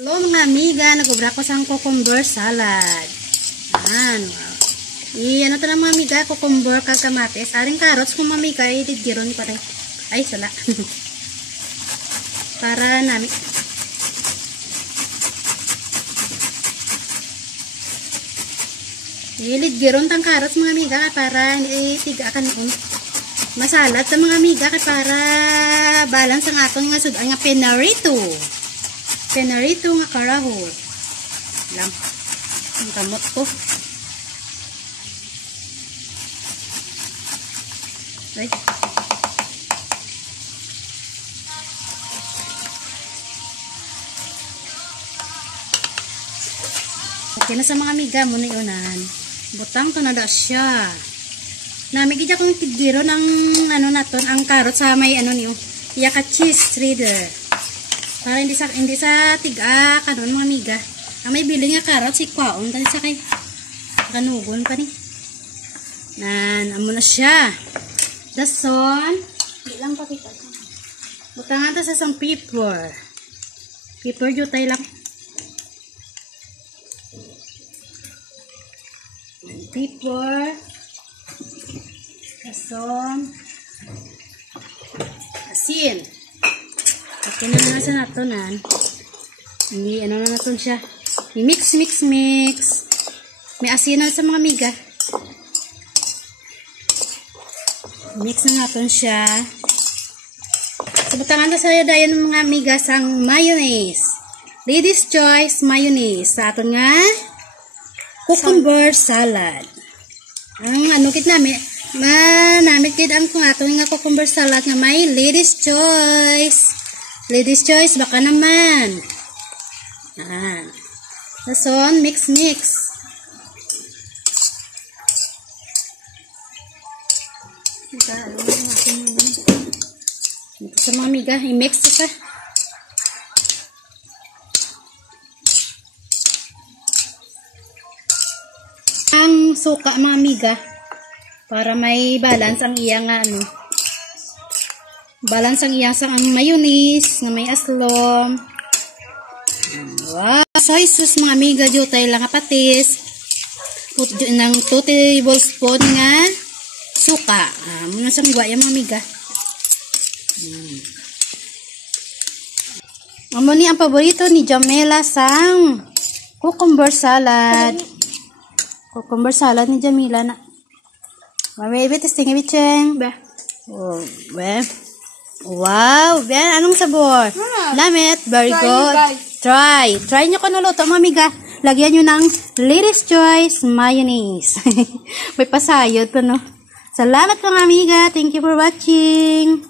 Hello mga amiga, nagubra ko sa cucumber salad. Ayan. Ano ito na mga amiga, cucumber kag kamatis. Aring carrots kung mamiga, idigiron ko rin. Ay, sala. Para namin. Idigiron tang carrots mga amiga para itiga kan masalat sa mga amiga para balance ang atong nga sudan nga pinarito. Pinarito nga karahot. Lang. Ang kamot ko. Right. Okay na sa mga amiga mo na yunan. Butang to na da siya. Namigidya kong tigiro ng ano naton ang carrot sa may ano niyo. Iya ka cheese reader. Para hindi sa tiga kanon mga amiga. Ang may bili nga carrot si kwaon tani sa kay kanugon pa ni. Nan amo na siya. Dason, ilang pakita. Butangan ta sa sang pepper. Pepper jutay lang. Pepper. Dason. Asin. Okay na nasa natonan. Hindi, ano na naton siya. I-mix. May asinan sa mga amiga. Mix na naton siya. Subutangan na sa dayan ng mga amiga sang mayonnaise. Ladies choice mayonnaise. Sa aton nga cucumber salad. Ang ano kit namin, namit kit ang kung aton nga cucumber salad nga may ladies choice. Ladies choice, baka naman. Dason, mix. Ito sa mga amiga, i-mix ito sa. Ang suka mga amiga, para may balance ang iyang ano. Balance ang iyang sang mayonnaise, nga may aslom. Wow! Soy sauce mga amiga, jutay lang apatis. Put ng 2 tablespoon nga suka. Muna sang guwaya mga amiga. Amo ni ang paborito ni Jamela sang cucumber salad. Cucumber salad ni Jamila na. Mami, testing ibicheng. Oh, wow, yan, anong sabor? Lamit, very good. Try nyo kung naluto, mga amiga. Lagyan nyo ng Ladies Choice mayonnaise. May pasayod pa, no? Salamat mga amiga. Thank you for watching.